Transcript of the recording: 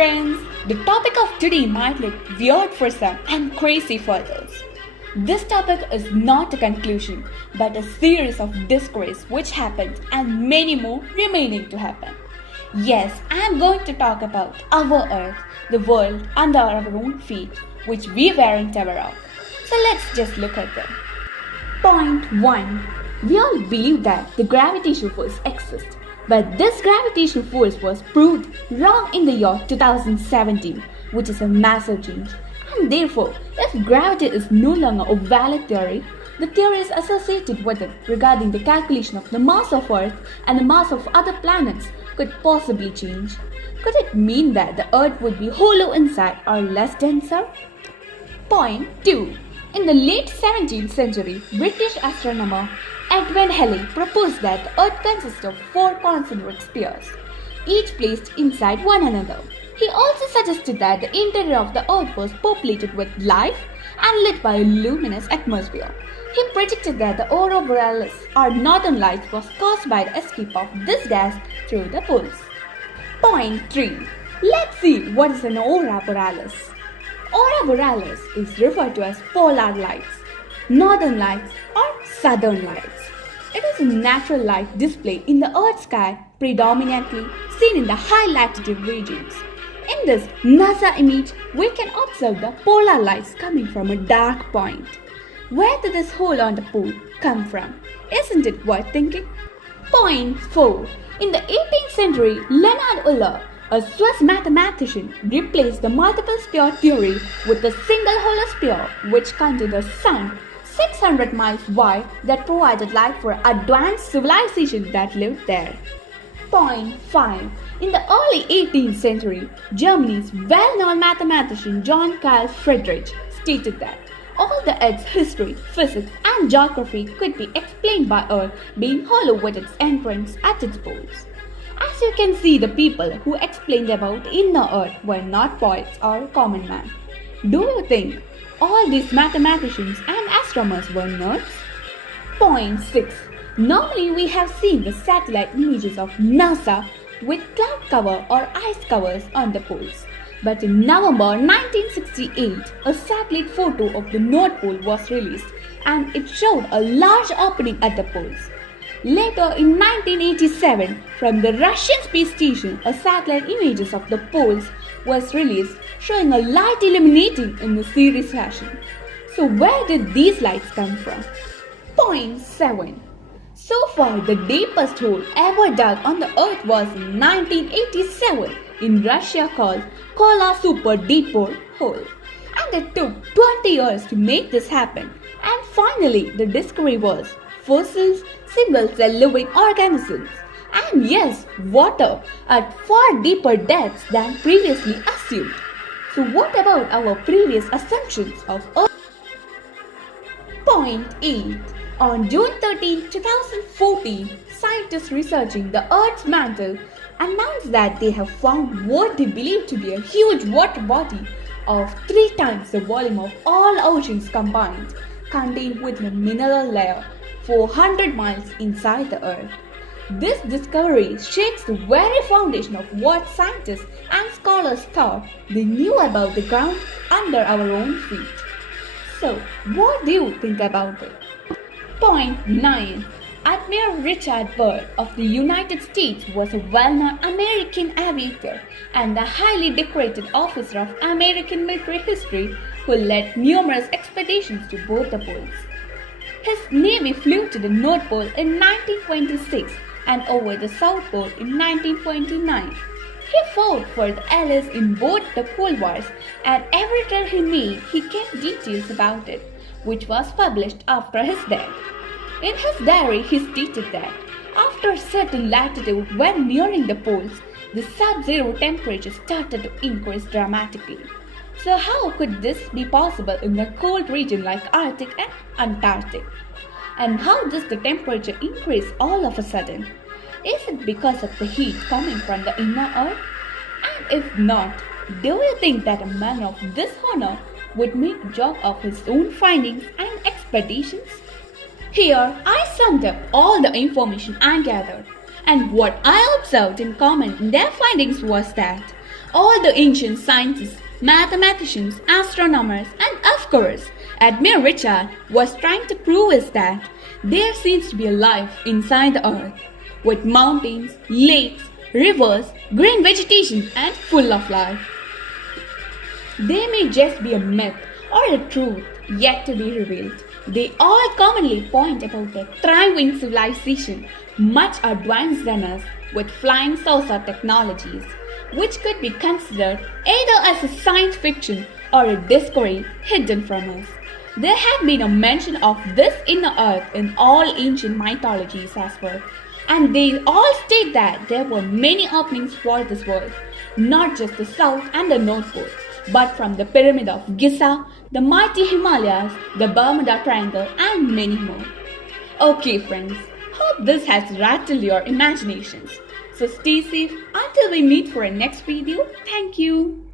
friends! The topic of today might look weird for some and crazy for others. This topic is not a conclusion but a series of discoveries which happened and many more remaining to happen. Yes, I am going to talk about our earth, the world under our own feet, which we weren't aware of. So let's just look at them. Point 1. We all believe that the gravitational force exists. But this gravitational force was proved wrong in the year 2017, which is a massive change. And therefore, if gravity is no longer a valid theory, the theories associated with it regarding the calculation of the mass of Earth and the mass of other planets could possibly change. Could it mean that the Earth would be hollow inside or less denser? Point 2. In the late 17th century, British astronomer Edwin Halley proposed that the Earth consists of 4 concentric spheres, each placed inside one another. He also suggested that the interior of the Earth was populated with life and lit by a luminous atmosphere. He predicted that the aurora borealis or northern lights was caused by the escape of this gas through the poles. Point 3. Let's see what is an aurora borealis. Aurora borealis is referred to as polar lights, northern lights or southern lights. It is a natural light display in the Earth's sky predominantly seen in the high latitude regions. In this NASA image, we can observe the polar lights coming from a dark point. Where did this hole on the pole come from? Isn't it worth thinking? Point 4. In the 18th century, Leonhard Euler, a Swiss mathematician, replaced the multiple sphere theory with a single hollow sphere which contained a sun 600 miles wide that provided light for advanced civilization that lived there. Point 5. In the early 18th century, Germany's well-known mathematician John Carl Friedrich stated that all the Earth's history, physics and geography could be explained by Earth being hollow with its entrance at its poles. As you can see, the people who explained about inner Earth were not poets or common man. Do you think all these mathematicians and astronomers were nerds? Point 6. Normally we have seen the satellite images of NASA with cloud cover or ice covers on the poles. But in November 1968, a satellite photo of the North Pole was released and it showed a large opening at the poles. Later in 1987, from the Russian space station, a satellite images of the poles was released showing a light illuminating in a series fashion. So where did these lights come from? Point 7. So far, the deepest hole ever dug on the Earth was in 1987 in Russia called Kola Super Deep Hole. And it took 20 years to make this happen. And finally, the discovery was fossils, single-cell living organisms, and yes, water at far deeper depths than previously assumed. So what about our previous assumptions of Earth? Point 8. On June 13, 2014, scientists researching the Earth's mantle announced that they have found what they believe to be a huge water body of 3 times the volume of all oceans combined, contained within a mineral layer 400 miles inside the Earth. This discovery shakes the very foundation of what scientists and scholars thought they knew about the ground under our own feet. So, what do you think about it? Point 9. Admiral Richard Byrd of the United States was a well-known American aviator and a highly decorated officer of American military history who led numerous expeditions to both the poles. His navy flew to the North Pole in 1926 and over the South Pole in 1929. He fought for the Allies in both the Pole Wars, and every trip he made, he kept details about it, which was published after his death. In his diary, he stated that after a certain latitude when nearing the poles, the sub-zero temperature started to increase dramatically. So how could this be possible in a cold region like Arctic and Antarctic? And how does the temperature increase all of a sudden? Is it because of the heat coming from the inner Earth? And if not, do you think that a man of this honor would make a joke of his own findings and expeditions? Here, I summed up all the information I gathered, and what I observed in common in their findings was that All the ancient scientists, mathematicians, astronomers, and of course, Admiral Richard was trying to prove is that there seems to be a life inside the earth, with mountains, lakes, rivers, green vegetation, and full of life. They may just be a myth or a truth yet to be revealed. They all commonly point about a thriving civilization much advanced than us with flying saucer technologies, which could be considered either as a science fiction or a discovery hidden from us. There had been a mention of this inner earth in all ancient mythologies as well, and they all state that there were many openings for this world, not just the south and the north pole, but from the pyramid of Giza, the mighty Himalayas, the Bermuda Triangle, and many more. Okay, friends, hope this has rattled your imaginations. So stay safe until we meet for a next video. Thank you.